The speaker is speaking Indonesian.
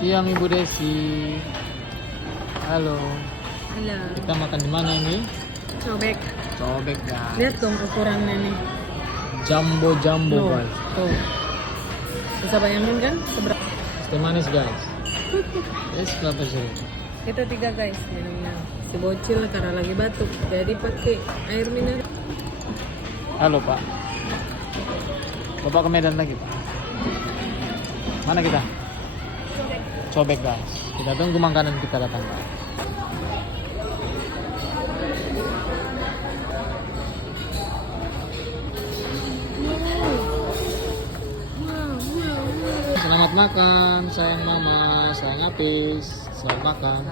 Siang Ibu Desi. Halo. Halo. Kita makan di mana ini? Cobek. Cobek guys. Lihat dong ukurannya nih. Jumbo Tuh, guys. tuh. Bisa bayangin kan seberapa? Teh manis guys. Es kelapa jeruk. Kita 3 guys minumnya. Si bocil karena lagi batuk, jadi pakai air mineral. Halo Pak. Bapak ke Medan lagi Pak. Mana kita? Cobek guys. Kita tunggu makanan kita datang Pak. Selamat makan, sayang mama, sayang Apis. Selamat makan.